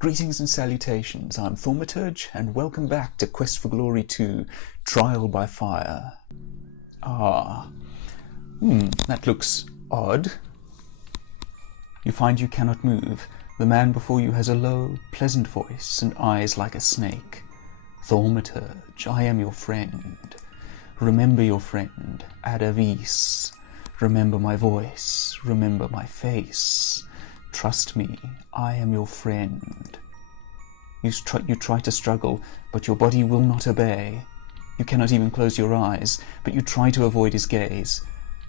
Greetings and salutations, I'm Thaumaturge, and welcome back to Quest for Glory 2, Trial by Fire. That looks odd. You find you cannot move. The man before you has a low, pleasant voice and eyes like a snake. Thaumaturge, I am your friend. Remember your friend, Ada vis. Remember my voice, remember my face. Trust me, I am your friend. You try to struggle, but your body will not obey. You cannot even close your eyes, but you try to avoid his gaze.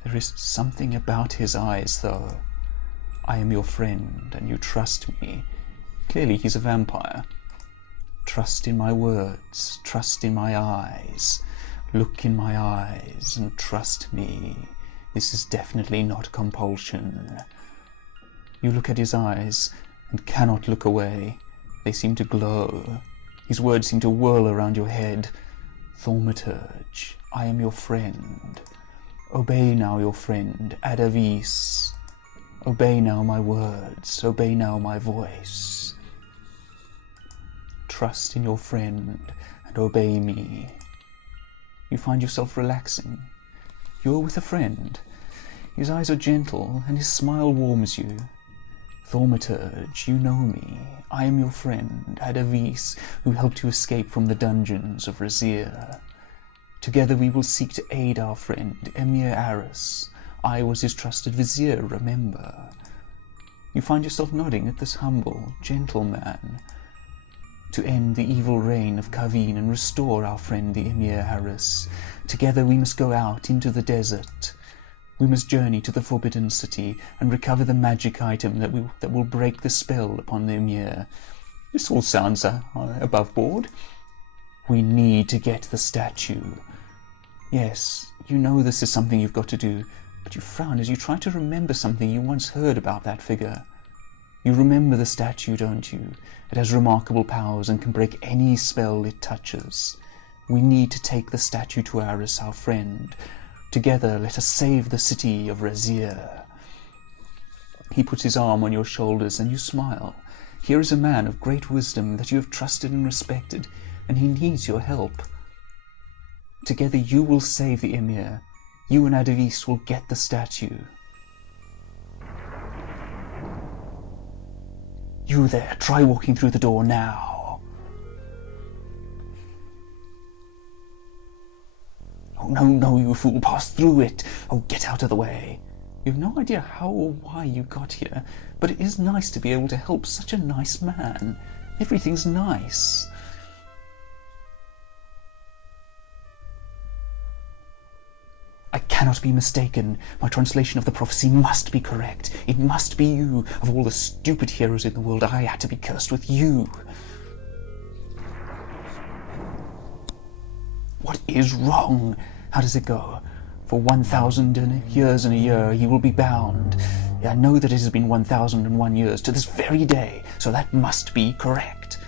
There is something about his eyes, though. I am your friend, and you trust me. Clearly he's a vampire. Trust in my words, trust in my eyes. Look in my eyes, and trust me. This is definitely not compulsion. You look at his eyes, and cannot look away. They seem to glow. His words seem to whirl around your head. Thaumaturge, I am your friend. Obey now your friend, Ada vis. Obey now my words, obey now my voice. Trust in your friend, and obey me. You find yourself relaxing. You are with a friend. His eyes are gentle, and his smile warms you. Thaumaturge, you know me. I am your friend, Ada vis, who helped you escape from the dungeons of Razir. Together we will seek to aid our friend, Emir Aris. I was his trusted vizier, remember. You find yourself nodding at this humble, gentle man. To end the evil reign of Kaveen and restore our friend, the Emir Aris. Together we must go out into the desert. We must journey to the Forbidden City and recover the magic item that will break the spell upon the Emir. This all sounds above board. We need to get the statue. Yes, you know this is something you've got to do, but you frown as you try to remember something you once heard about that figure. You remember the statue, don't you? It has remarkable powers and can break any spell it touches. We need to take the statue to Aris, our friend. Together, let us save the city of Razir. He puts his arm on your shoulders and you smile. Here is a man of great wisdom that you have trusted and respected, and he needs your help. Together you will save the Emir. You and Ada vis will get the statue. You there, try walking through the door now. Oh, no, you fool, pass through it. Oh, get out of the way. You have no idea how or why you got here, but it is nice to be able to help such a nice man. Everything's nice. I cannot be mistaken. My translation of the prophecy must be correct. It must be you. Of all the stupid heroes in the world, I had to be cursed with you. What is wrong? How does it go? For 1,000 years and a year he will be bound. I know that it has been 1,001 years to this very day, so that must be correct.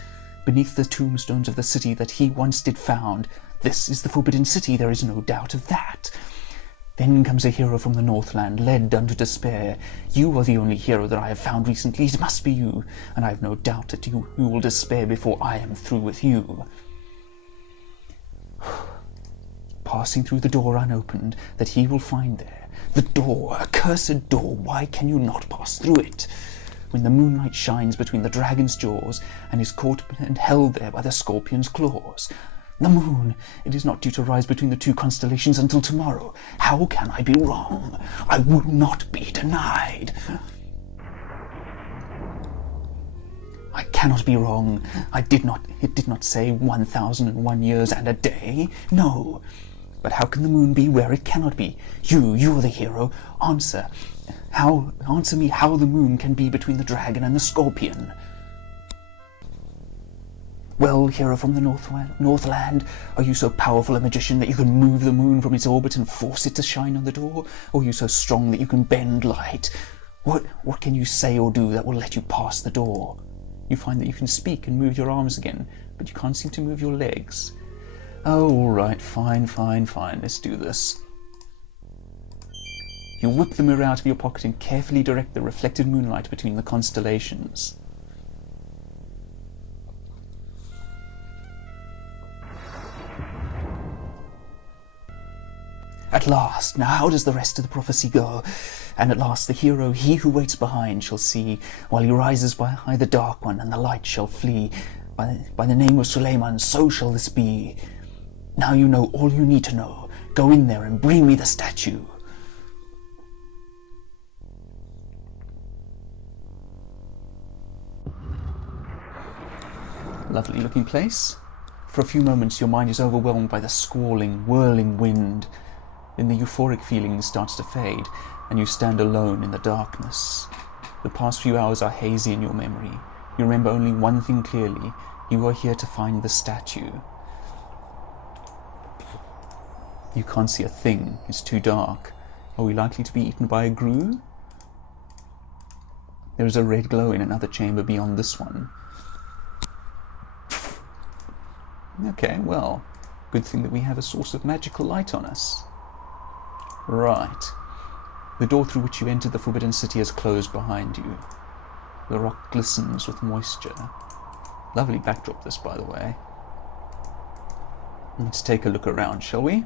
Beneath the tombstones of the city that he once did found, this is the Forbidden City, there is no doubt of that. Then comes a hero from the Northland, led unto despair. You are the only hero that I have found recently. It must be you, and I have no doubt that you will despair before I am through with you. Passing through the door unopened that he will find there. The door, a cursed door, why can you not pass through it? When the moonlight shines between the dragon's jaws and is caught and held there by the scorpion's claws. The moon, it is not due to rise between the two constellations until tomorrow. How can I be wrong? I will not be denied. I cannot be wrong. It did not say 1,001 years and a day. No. But how can the moon be where it cannot be? You're the hero. Answer me how the moon can be between the dragon and the scorpion. Well, hero from the Northland, are you so powerful a magician that you can move the moon from its orbit and force it to shine on the door? Or are you so strong that you can bend light? What can you say or do that will let you pass the door? You find that you can speak and move your arms again, but you can't seem to move your legs. Oh, all right, fine, let's do this. You whip the mirror out of your pocket and carefully direct the reflected moonlight between the constellations. At last, now how does the rest of the prophecy go? And at last the hero, he who waits behind, shall see, while he rises by the dark one, and the light shall flee. By the name of Suleiman, so shall this be. Now you know all you need to know. Go in there and bring me the statue. Lovely looking place. For a few moments your mind is overwhelmed by the squalling, whirling wind. Then the euphoric feeling starts to fade, and you stand alone in the darkness. The past few hours are hazy in your memory. You remember only one thing clearly. You are here to find the statue. You can't see a thing. It's too dark. Are we likely to be eaten by a grue? There is a red glow in another chamber beyond this one. Okay, well, good thing that we have a source of magical light on us. Right. The door through which you entered the Forbidden City has closed behind you. The rock glistens with moisture. Lovely backdrop this, by the way. Let's take a look around, shall we?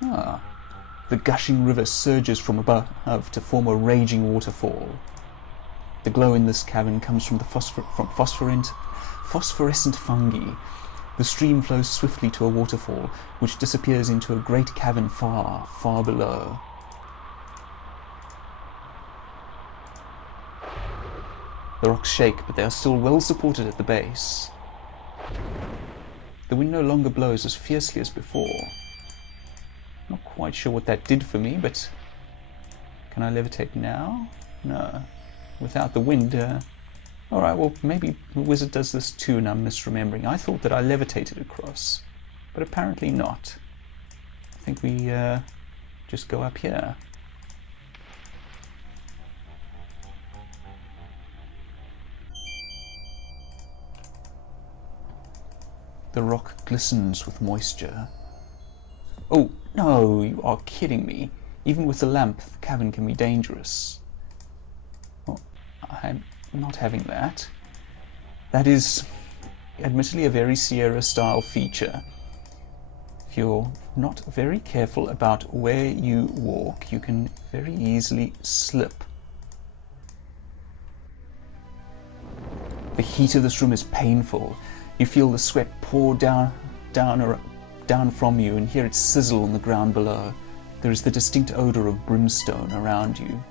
The gushing river surges from above to form a raging waterfall. The glow in this cavern comes from the phosphorescent fungi. The stream flows swiftly to a waterfall, which disappears into a great cavern far, far below. The rocks shake, but they are still well supported at the base. The wind no longer blows as fiercely as before. Not quite sure what that did for me, but can I levitate now? No. Without the wind, alright, well, maybe the wizard does this too and I'm misremembering. I thought that I levitated across, but apparently not. I think we just go up here. The rock glistens with moisture. Oh, no, you are kidding me. Even with the lamp, the cavern can be dangerous. Oh, I'm not having that. That is admittedly a very Sierra-style feature. If you're not very careful about where you walk, you can very easily slip. The heat of this room is painful. You feel the sweat pour down from you and hear it sizzle on the ground below. There is the distinct odor of brimstone around you.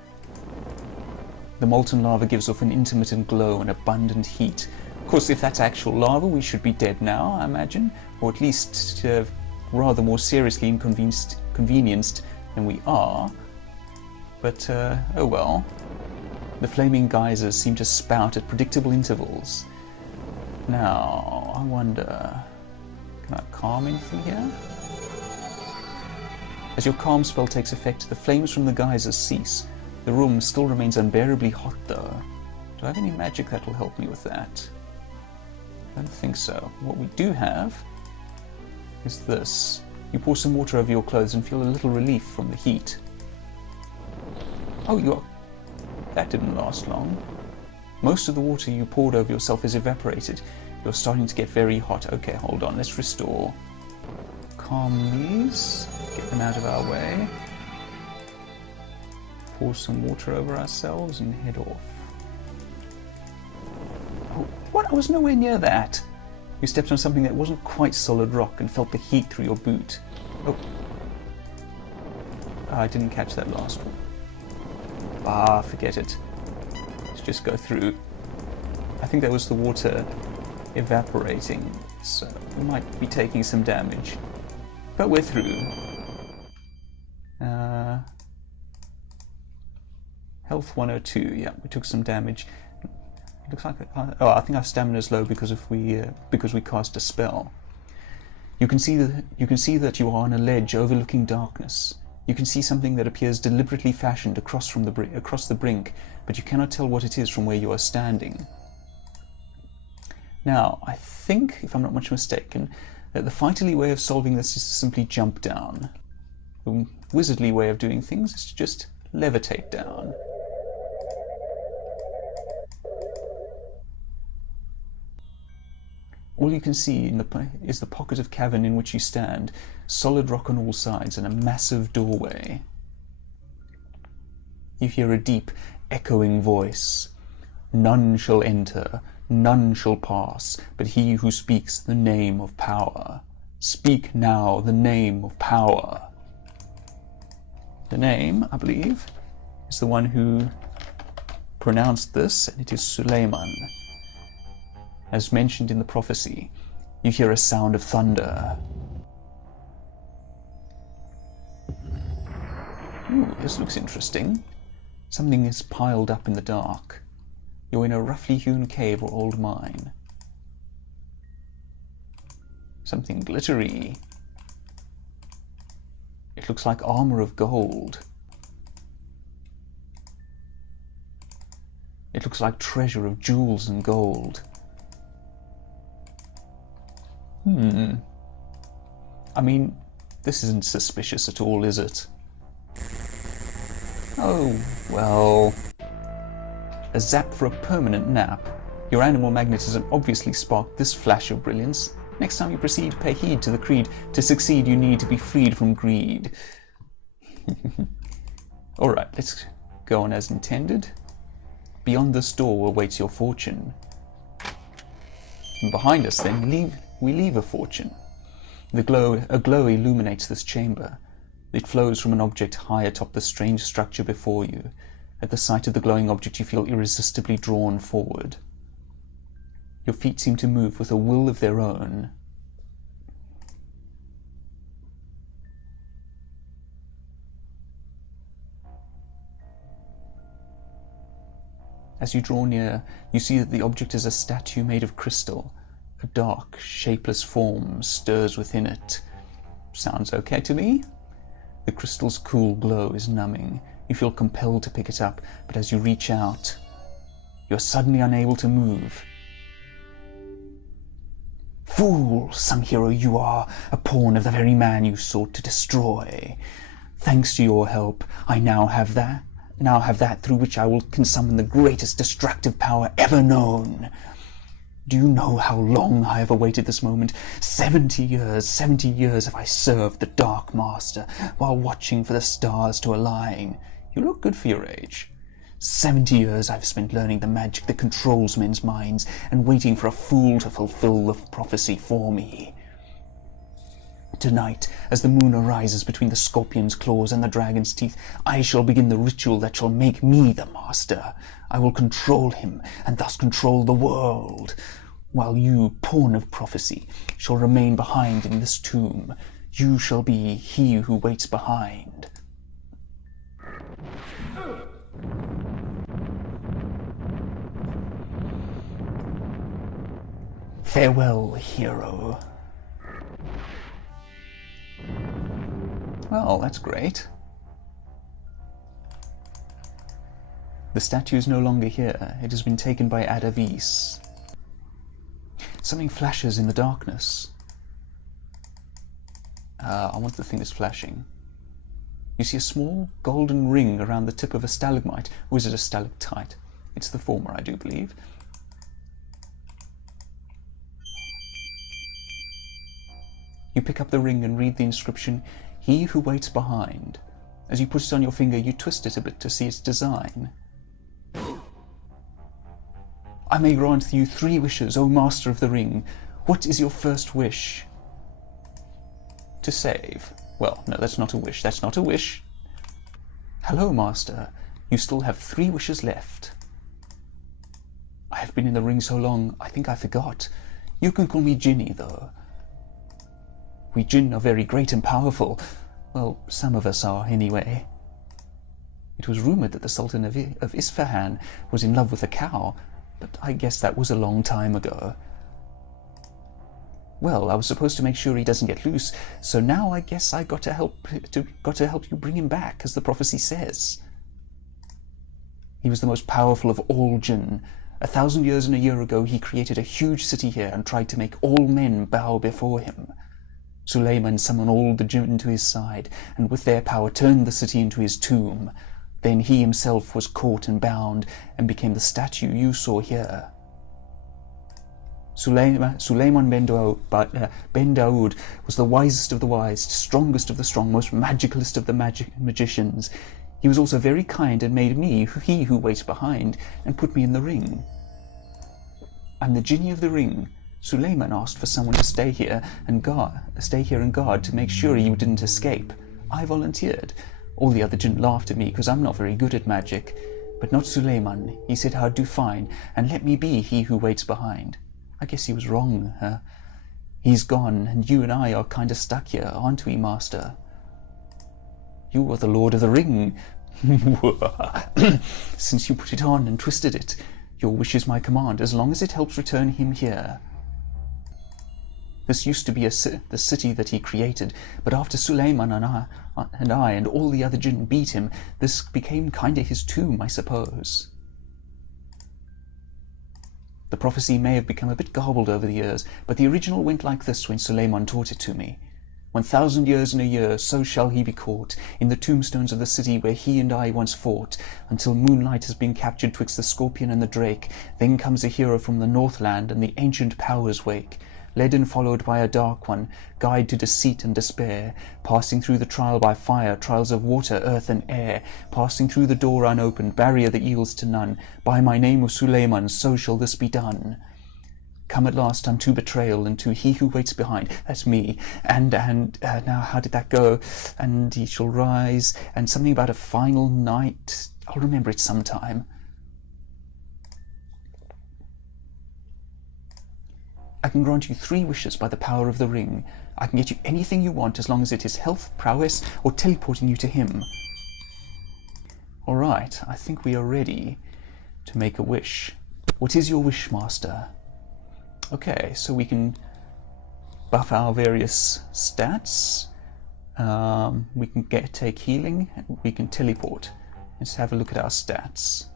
The molten lava gives off an intermittent glow and abundant heat. Of course, if that's actual lava, we should be dead now, I imagine, or at least rather more seriously inconvenienced than we are. But, oh well. The flaming geysers seem to spout at predictable intervals. Now, I wonder, can I calm anything here? As your calm spell takes effect, the flames from the geysers cease. The room still remains unbearably hot though. Do I have any magic that will help me with that? I don't think so. What we do have is this. You pour some water over your clothes and feel a little relief from the heat. Oh, that didn't last long. Most of the water you poured over yourself is evaporated. You're starting to get very hot. Okay, hold on, let's restore. Calm these. Get them out of our way. Pour some water over ourselves and head off. Oh, what? I was nowhere near that. You stepped on something that wasn't quite solid rock and felt the heat through your boot. Oh. I didn't catch that last one. Forget it. Let's just go through. I think that was the water evaporating, so we might be taking some damage. But we're through. Health 102, yeah, we took some damage. It looks like, I think our stamina is low because we cast a spell. You can see that you are on a ledge overlooking darkness. You can see something that appears deliberately fashioned across the brink, but you cannot tell what it is from where you are standing. Now, I think, if I'm not much mistaken, that the fighterly way of solving this is to simply jump down. The wizardly way of doing things is to just levitate down. All you can see is the pocket of cavern in which you stand, solid rock on all sides and a massive doorway. You hear a deep, echoing voice. None shall enter, none shall pass, but he who speaks the name of power. Speak now the name of power. The name, I believe, is the one who pronounced this, and it is Suleiman. As mentioned in the prophecy, you hear a sound of thunder. Ooh, this looks interesting. Something is piled up in the dark. You're in a roughly hewn cave or old mine. Something glittery. It looks like armor of gold. It looks like treasure of jewels and gold. I mean, this isn't suspicious at all, is it? Oh, well... A zap for a permanent nap. Your animal magnetism obviously sparked this flash of brilliance. Next time you proceed, pay heed to the creed. To succeed, you need to be freed from greed. Alright, let's go on as intended. Beyond this door awaits your fortune. And behind us, then, we leave a fortune. A glow illuminates this chamber. It flows from an object high atop the strange structure before you. At the sight of the glowing object, you feel irresistibly drawn forward. Your feet seem to move with a will of their own. As you draw near, you see that the object is a statue made of crystal. A dark, shapeless form stirs within it. Sounds okay to me? The crystal's cool glow is numbing. You feel compelled to pick it up, but as you reach out, you're suddenly unable to move. Fool, some hero you are, a pawn of the very man you sought to destroy. Thanks to your help, I now have that through which I can summon the greatest destructive power ever known. Do you know how long I have awaited this moment? 70 years have I served the Dark Master, while watching for the stars to align. You look good for your age. 70 years I've spent learning the magic that controls men's minds, and waiting for a fool to fulfill the prophecy for me. Tonight, as the moon arises between the scorpion's claws and the dragon's teeth, I shall begin the ritual that shall make me the master. I will control him, and thus control the world, while you, pawn of prophecy, shall remain behind in this tomb. You shall be he who waits behind. Farewell, hero. Well, that's great. The statue is no longer here. It has been taken by Adavis. Something flashes in the darkness. I want the thing that's flashing. You see a small golden ring around the tip of a stalagmite, or is it a stalactite? It's the former, I do believe. You pick up the ring and read the inscription, "He who waits behind." As you put it on your finger, you twist it a bit to see its design. I may grant you 3 wishes, O Master of the Ring. What is your first wish? To save. Well, no, that's not a wish. That's not a wish. Hello, Master. You still have 3 wishes left. I have been in the ring so long, I think I forgot. You can call me Jinni, though. We Jinn are very great and powerful. Well, some of us are, anyway. It was rumoured that the Sultan of Isfahan was in love with a cow, but I guess that was a long time ago. Well, I was supposed to make sure he doesn't get loose, so now I guess I got to help you bring him back, as the prophecy says. He was the most powerful of all Jinn. 1,000 years and a year ago, he created a huge city here and tried to make all men bow before him. Suleiman summoned all the Jinn to his side, and with their power turned the city into his tomb. Then he himself was caught and bound, and became the statue you saw here. Suleiman Ben Daoud was the wisest of the wise, strongest of the strong, most magicalist of the magicians. He was also very kind and made me he who waits behind and put me in the ring. I'm the genie of the ring. Suleiman asked for someone to stay here and guard to make sure you didn't escape. I volunteered. All the other jinn laughed at me because I'm not very good at magic. But not Suleiman. He said I'd do fine and let me be he who waits behind. I guess he was wrong. He's gone and you and I are kind of stuck here, aren't we, Master? You are the Lord of the Ring. Since you put it on and twisted it, your wish is my command, as long as it helps return him here. This used to be the city that he created, but after Suleiman and I and all the other jinn beat him, this became kinda his tomb, I suppose. The prophecy may have become a bit garbled over the years, but the original went like this when Suleiman taught it to me. 1,000 years in a year, so shall he be caught, in the tombstones of the city where he and I once fought, until moonlight has been captured twixt the scorpion and the drake. Then comes a hero from the Northland, and the ancient powers wake. Led and followed by a dark one, guide to deceit and despair, passing through the trial by fire, trials of water, earth and air, passing through the door unopened, barrier that yields to none. By my name of Suleiman, so shall this be done. Come at last unto betrayal, and to he who waits behind, that's me, and now how did that go? And he shall rise, and something about a final night. I'll remember it sometime. I can grant you 3 wishes by the power of the ring. I can get you anything you want as long as it is health, prowess, or teleporting you to him. Alright, I think we are ready to make a wish. What is your wish, Master? Okay, so we can buff our various stats. We can take healing, and we can teleport. Let's have a look at our stats.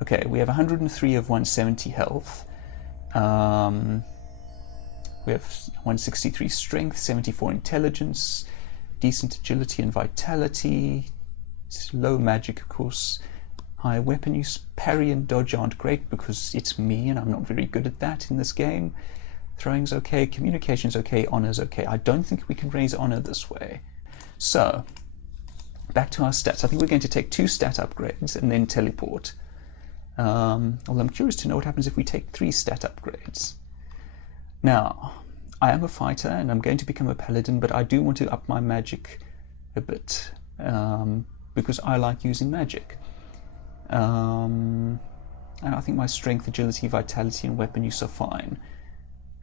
Okay, we have 103 of 170 health. We have 163 strength, 74 intelligence, decent agility and vitality, low magic, of course, high weapon use. Parry and dodge aren't great because it's me and I'm not very good at that in this game. Throwing's okay, communication's okay, honor's okay. I don't think we can raise honor this way. So, back to our stats. I think we're going to take 2 stat upgrades and then teleport. Although I'm curious to know what happens if we take 3 stat upgrades. Now, I am a fighter and I'm going to become a paladin, but I do want to up my magic a bit because I like using magic. And I think my strength, agility, vitality and weapon use are fine.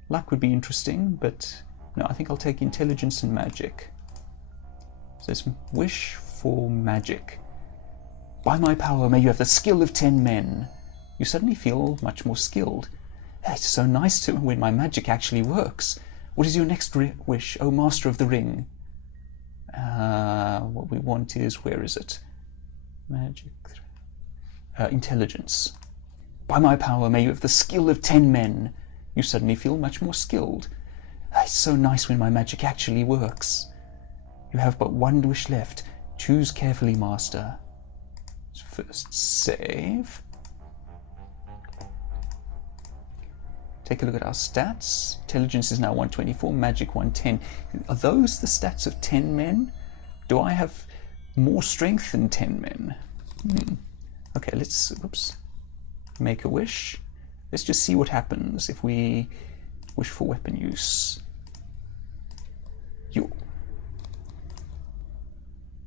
Luck would be interesting, but no, I think I'll take intelligence and magic. So it's wish for magic. By my power may you have the skill of 10 men. You suddenly feel much more skilled. It's so nice to when my magic actually works. What is your next wish, O Master of the Ring? What we want is, where is it? Magic. Intelligence. By my power may you have the skill of 10 men. You suddenly feel much more skilled. It's so nice when my magic actually works. You have but 1 wish left. Choose carefully, Master. First save. Take a look at our stats. Intelligence is now 124, magic 110. Are those the stats of 10 men? Do I have more strength than 10 men? Okay, let's make a wish. Let's just see what happens if we wish for weapon use.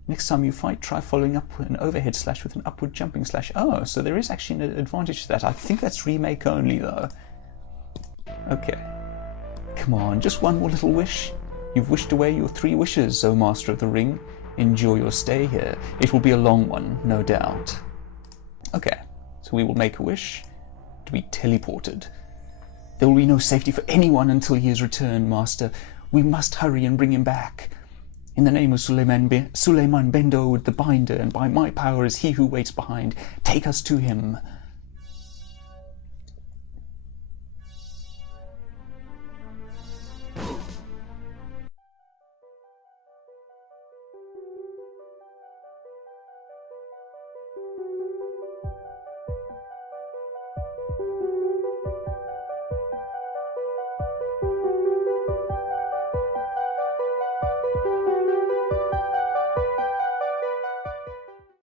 Next time you fight, try following up an overhead slash with an upward jumping slash. Oh, so there is actually an advantage to that. I think that's remake only, though. Okay. Come on, just one more little wish. You've wished away your 3 wishes, O Master of the Ring. Enjoy your stay here. It will be a long one, no doubt. Okay, so we will make a wish to be teleported. There will be no safety for anyone until he is returned, Master. We must hurry and bring him back. In the name of Suleiman Ben Daoud, the Binder, and by my power as he who waits behind, take us to him.